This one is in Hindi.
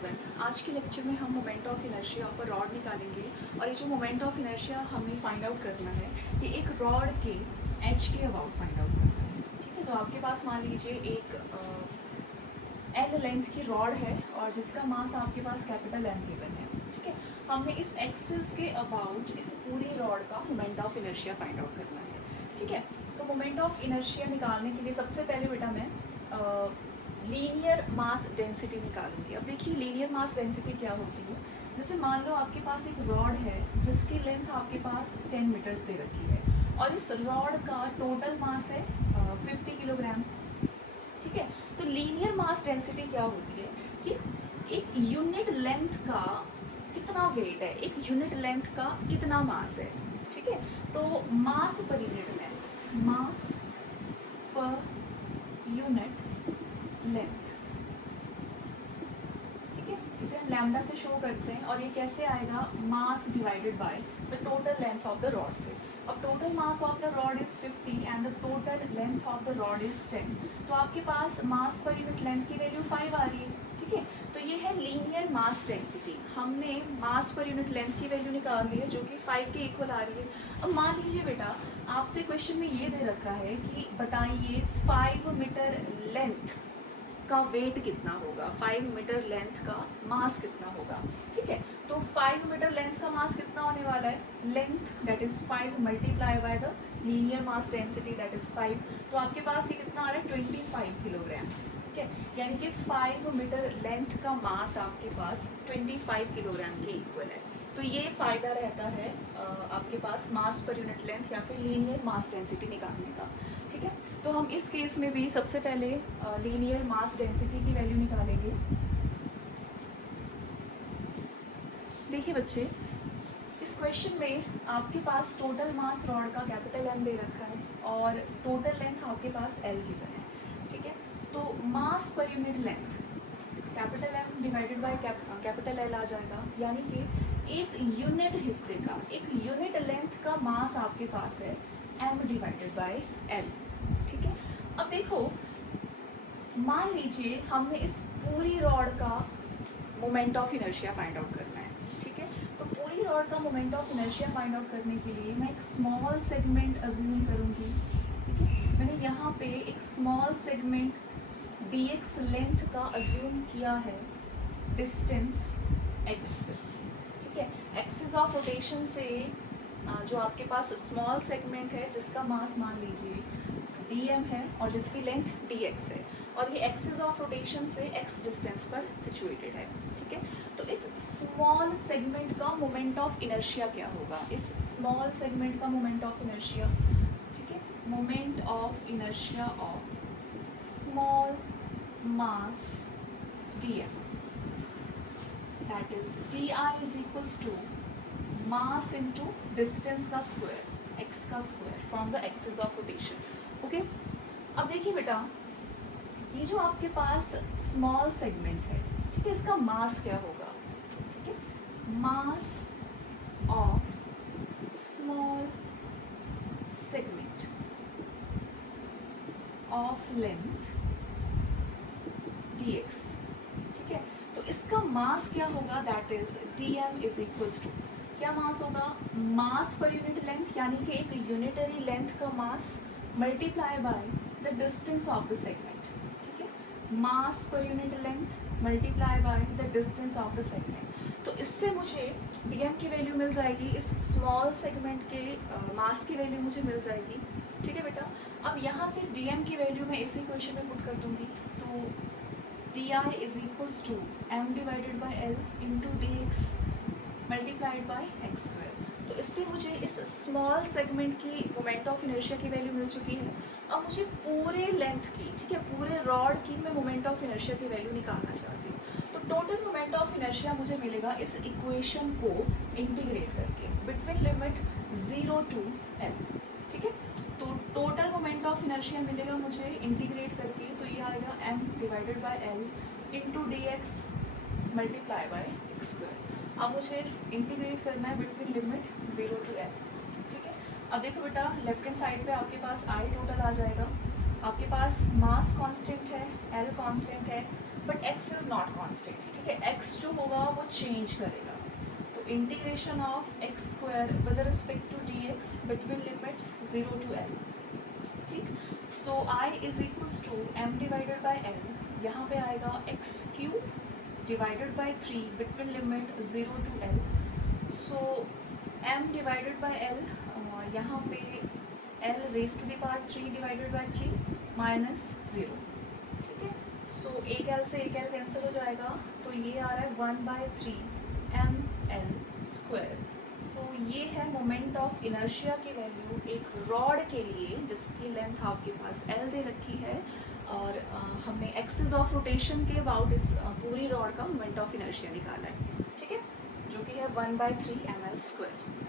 एवरीवन। आज के लेक्चर में हम moment of inertia of a rod निकालेंगे और ये जो मोमेंट ऑफ इनर्शिया हमने फाइंड आउट करना है ये एक रॉड के एच के अबाउट फाइंड आउट करना है। ठीक है, तो आपके पास मान लीजिए एक एल लेंथ की रॉड है और जिसका मास आपके पास कैपिटल एम गिवन है। ठीक है, हमने इस एक्सिस के अबाउट इस पूरी रॉड का moment of inertia find out करना है। ठीक है, तो मोमेंट ऑफ इनर्शिया निकालने के लिए सबसे पहले बेटा मैं लीनियर मास डेंसिटी निकालूंगी। अब देखिए लीनियर मास डेंसिटी क्या होती है। जैसे मान लो आपके पास एक रॉड है जिसकी लेंथ आपके पास 10 मीटर्स दे रखी है और इस रॉड का टोटल मास है 50 किलोग्राम। ठीक है, तो लीनियर मास डेंसिटी क्या होती है कि एक यूनिट लेंथ का कितना वेट है, एक यूनिट लेंथ का कितना मास है। ठीक है, तो मास पर यूनिट लेंथ, मास पर यूनिट लेंथ। ठीक है, इसे हम लैम्डा से शो करते हैं और ये कैसे आएगा, mass divided by the total length of the rod से। अब total mass of the rod is 50 and the total length of the rod is 10, तो आपके पास मास पर यूनिट लेंथ की वैल्यू 5 आ रही है। ठीक है, तो ये है लीनियर मास डेंसिटी। हमने मास पर यूनिट लेंथ की वैल्यू निकाल ली है जो कि 5 के इक्वल आ रही है। अब मान लीजिए बेटा आपसे क्वेश्चन में ये दे रखा है कि बताइए 5 मीटर लेंथ का वेट कितना होगा, 5 मीटर लेंथ का मास कितना होगा। ठीक है, तो 5 मीटर लेंथ का मास कितना होने वाला है, length that is 5 multiply by the linear mass density that is 5, तो आपके पास ये कितना आ रहा है 25 किलोग्राम। ठीक है, यानी कि 5 मीटर लेंथ का मास आपके पास 25 किलोग्राम के इक्वल है। तो ये फ़ायदा रहता है आपके पास मास पर यूनिट लेंथ या फिर लीनियर मास डेंसिटी निकालने का। ठीक है, तो हम इस केस में भी सबसे पहले लीनियर मास डेंसिटी की वैल्यू निकालेंगे। देखिए बच्चे, इस क्वेश्चन में आपके पास टोटल मास रॉड का कैपिटल एम दे रखा है और टोटल लेंथ आपके पास एल गिवन है। ठीक है, तो मास पर unit length capital M divided by capital L आ जाएगा, यानी कि एक यूनिट हिस्से का, एक यूनिट लेंथ का मास आपके पास है एम डिवाइडेड बाय एल। ठीक है, अब देखो मान लीजिए हमने इस पूरी रॉड का moment of inertia find out करना है। ठीक है, तो पूरी रॉड का moment of inertia find out करने के लिए मैं एक स्मॉल सेगमेंट अज्यूम करूँगी। ठीक है, मैंने यहाँ पे एक स्मॉल सेगमेंट dx लेंथ का अज्यूम किया है डिस्टेंस x पे। ठीक है, एक्सिस ऑफ रोटेशन से जो आपके पास स्मॉल सेगमेंट है जिसका मास मान लीजिए dm है और जिसकी लेंथ dx है और ये एक्सिस ऑफ रोटेशन से x डिस्टेंस पर सिचुएटेड है। ठीक है, तो इस स्मॉल सेगमेंट का मोमेंट ऑफ इनर्शिया क्या होगा, इस स्मॉल सेगमेंट का मोमेंट ऑफ इनर्शिया। ठीक है, moment of inertia of small mass dm that is di is equals to mass into distance का square, x का square from the axis of rotation। Okay, अब देखिए बेटा ये जो आपके पास स्मॉल सेगमेंट है, ठीक है, इसका मास क्या होगा। ठीक है, mass of small segment of length dx। ठीक है, तो इसका मास क्या होगा, that is dm is equals to क्या मास होगा, मास पर यूनिट लेंथ यानी कि एक यूनिटरी लेंथ का mass multiply by the distance of the segment. ठीक है, मास पर unit length multiply by the distance of the segment. तो इससे मुझे dm की वैल्यू मिल जाएगी, इस स्मॉल सेगमेंट के मास की वैल्यू मुझे मिल जाएगी। ठीक है बेटा, अब यहाँ से dm की वैल्यू मैं इसी क्वेश्चन में पुट कर दूँगी, तो di is equals to m divided by l into dx multiplied by x square। तो इससे मुझे इस स्मॉल सेगमेंट की मोमेंट ऑफ इनर्शिया की वैल्यू मिल चुकी है। अब मुझे पूरे लेंथ की, ठीक है, पूरे रॉड की मैं मोमेंट ऑफ इनर्शिया की वैल्यू निकालना चाहती हूँ। तो टोटल मोमेंट ऑफ इनर्शिया मुझे मिलेगा इस इक्वेशन को इंटीग्रेट करके बिटवीन लिमिट 0 to l। ठीक है, तो टोटल मोमेंट ऑफ इनर्शिया मिलेगा मुझे इंटीग्रेट करके, तो ये आएगा m divided by l into D x multiply by x square. अब मुझे इंटीग्रेट करना है बिटवीन लिमिट 0 to l। ठीक है, अब देखो बेटा लेफ्ट हैंड साइड पे आपके पास i टोटल आ जाएगा, आपके पास मास कांस्टेंट है, l कांस्टेंट है, but x is not constant. ठीक है, x जो होगा वो चेंज करेगा, तो integration of x square with respect to d x between limits 0 to l, ठीक। So i is equals to m divided by l, यहाँ पे आएगा x cube divided by 3 between limit 0 to l। So m divided by l, यहाँ पे l raise to the power 3 divided by 3 minus 0, ठीक है। सो एक l से एक l कैंसिल हो जाएगा, तो ये आ रहा है 1/3 ml स्क्वायर। सो ये है मोमेंट ऑफ इनर्शिया की वैल्यू एक रॉड के लिए जिसकी लेंथ आपके पास l दे रखी है, और हमने एक्सिस ऑफ रोटेशन के अबाउट इस पूरी रॉड का मोमेंट ऑफ इनर्शिया निकाला है, ठीक है, जो कि है 1/3 ml स्क्वायर।